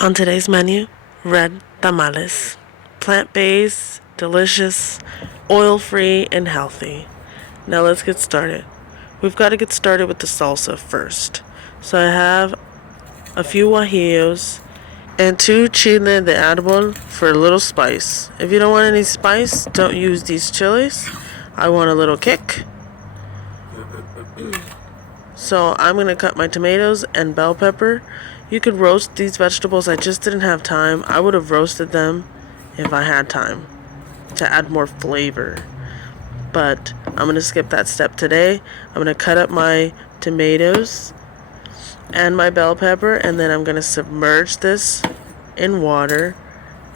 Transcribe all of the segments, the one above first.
On today's menu, red tamales. Plant-based, delicious, oil-free, and healthy. Now let's get started. We've got to get started with the salsa first. So I have a few guajillos and 2 chile de Arbol for a little spice. If you don't want any spice, don't use these chilies. I want a little kick. So I'm going to cut my tomatoes and bell pepper. You could roast these vegetables. I just didn't have time. I would have roasted them if I had time to add more flavor. But I'm going to skip that step today. I'm going to cut up my tomatoes and my bell pepper, and then I'm going to submerge this in water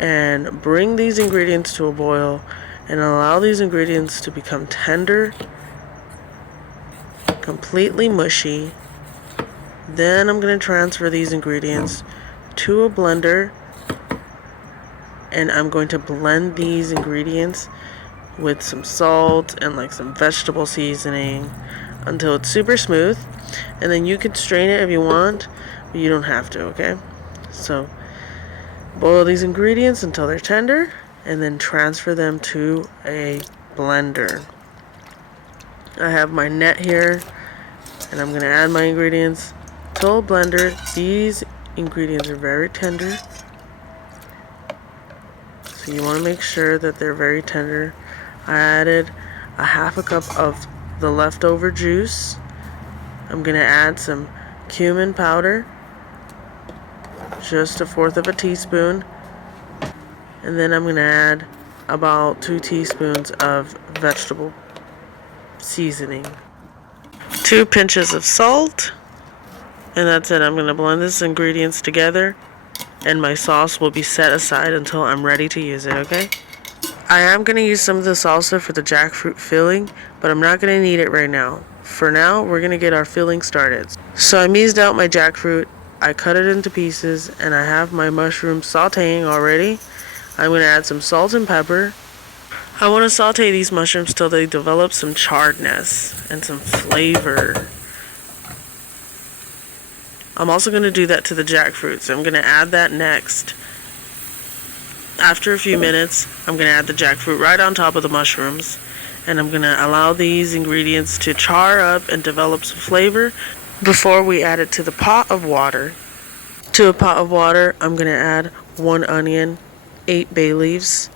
and bring these ingredients to a boil and allow these ingredients to become tender, completely mushy. Then I'm going to transfer these ingredients to a blender, and I'm going to blend these ingredients with some salt and like some vegetable seasoning until it's super smooth. And then you can strain it if you want, but you don't have to, okay? So boil these ingredients until they're tender and then transfer them to a blender. I have my net here, and I'm going to add my ingredients to a blender. These ingredients are very tender, so you want to make sure that they're very tender. I added a half a cup of the leftover juice. I'm going to add some cumin powder, just 1/4 of a teaspoon, and then I'm going to add about 2 teaspoons of vegetable seasoning, 2 pinches of salt, and that's it. I'm going to blend these ingredients together, and my sauce will be set aside until I'm ready to use it, okay? I am going to use some of the salsa for the jackfruit filling, but I'm not going to need it right now. For now, we're going to get our filling started. So I meased out my jackfruit, I cut it into pieces, and I have my mushrooms sauteing already. I'm going to add some salt and pepper. I want to saute these mushrooms till they develop some charredness and some flavor. I'm also going to do that to the jackfruit, so I'm going to add that next. After a few minutes, I'm going to add the jackfruit right on top of the mushrooms, and I'm going to allow these ingredients to char up and develop some flavor before we add it to the pot of water. To a pot of water, I'm going to add 1 onion, 8 bay leaves,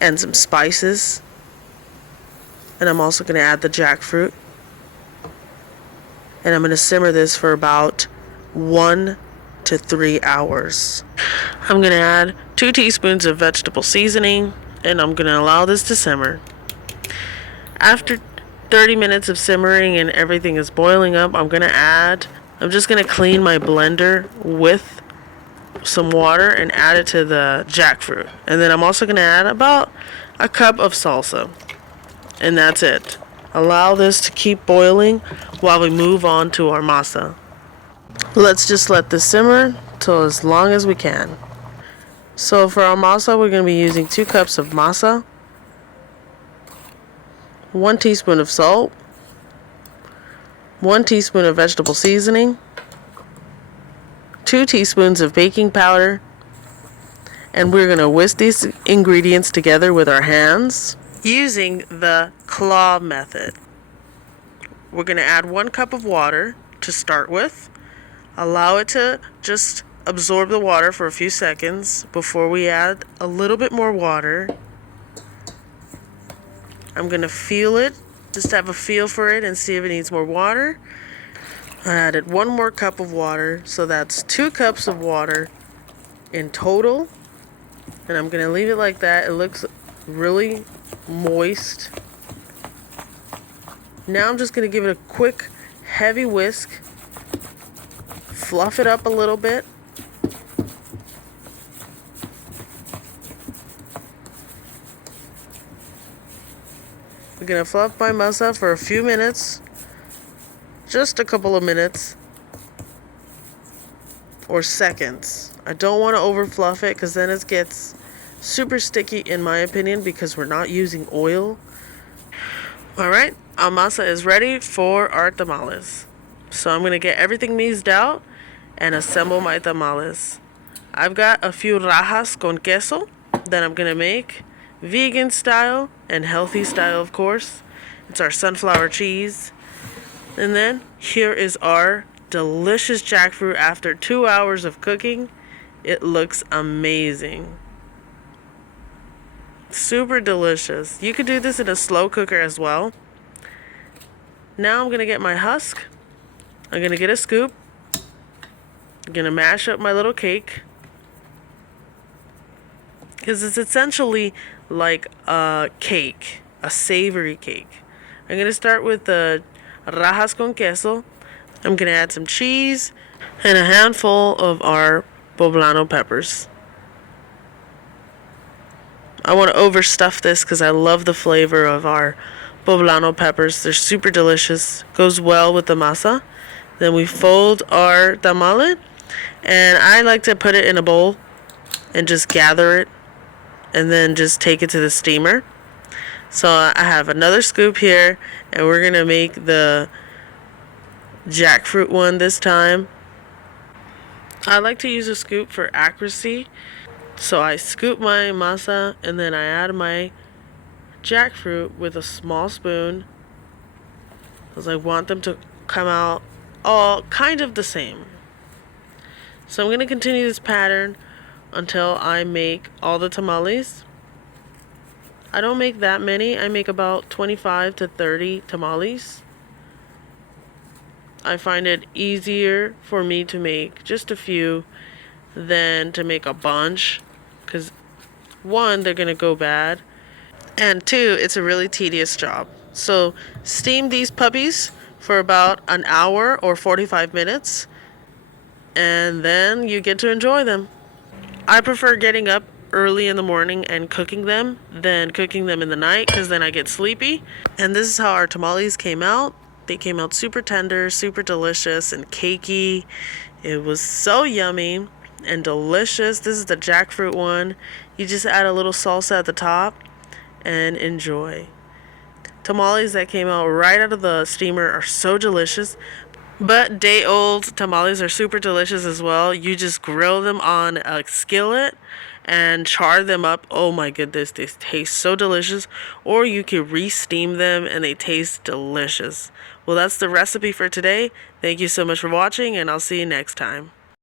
and some spices. And I'm also going to add the jackfruit. And I'm going to simmer this for about 1 to 3 hours. I'm going to add 2 teaspoons of vegetable seasoning, and I'm going to allow this to simmer. After 30 minutes of simmering and everything is boiling up, I'm just going to clean my blender with some water and add it to the jackfruit. And then I'm also going to add about a cup of salsa. And that's it. Allow this to keep boiling while we move on to our masa. Let's just let this simmer till as long as we can. So for our masa, we're going to be using 2 cups of masa, 1 teaspoon of salt, 1 teaspoon of vegetable seasoning, 2 teaspoons of baking powder, and we're going to whisk these ingredients together with our hands using the claw method. We're going to add 1 cup of water to start with. Allow it to just absorb the water for a few seconds before we add a little bit more water. I'm going to feel it, just have a feel for it and see if it needs more water. I added 1 more cup of water, so that's 2 cups of water in total. And I'm going to leave it like that. It looks really moist. Now I'm just going to give it a quick, heavy whisk. Fluff it up a little bit. I'm going to fluff my masa for a few minutes. Just a couple of minutes. Or seconds. I don't want to over fluff it because then it gets super sticky in my opinion because we're not using oil. Alright, our masa is ready for our tamales. So I'm going to get everything meased out and assemble my tamales. I've got a few rajas con queso that I'm gonna make, vegan style and healthy style, of course. It's our sunflower cheese. And then here is our delicious jackfruit after 2 hours of cooking. It looks amazing. Super delicious. You could do this in a slow cooker as well. Now I'm gonna get my husk. I'm gonna get a scoop. I'm gonna mash up my little cake, because it's essentially like a cake, a savory cake. I'm gonna start with the rajas con queso. I'm gonna add some cheese and a handful of our poblano peppers. I want to overstuff this because I love the flavor of our poblano peppers. They're super delicious. Goes well with the masa. Then we fold our tamale, and I like to put it in a bowl and just gather it and then just take it to the steamer. So I have another scoop here, and we're gonna make the jackfruit one this time. I like to use a scoop for accuracy. So I scoop my masa and then I add my jackfruit with a small spoon, because I want them to come out all kind of the same. So I'm going to continue this pattern until I make all the tamales. I don't make that many. I make about 25 to 30 tamales. I find it easier for me to make just a few than to make a bunch, because one, they're gonna go bad, and two, it's a really tedious job. So steam these puppies for about an hour or 45 minutes, and then you get to enjoy them. I prefer getting up early in the morning and cooking them than cooking them in the night, because then I get sleepy. And this is how our tamales came out. They came out super tender, super delicious, and cakey. It was so yummy and delicious. This is the jackfruit one. You just add a little salsa at the top and enjoy. Tamales that came out right out of the steamer are so delicious. But day-old tamales are super delicious as well. You just grill them on a skillet and char them up. Oh my goodness, they taste so delicious. Or you can re-steam them and they taste delicious. Well, that's the recipe for today. Thank you so much for watching, and I'll see you next time.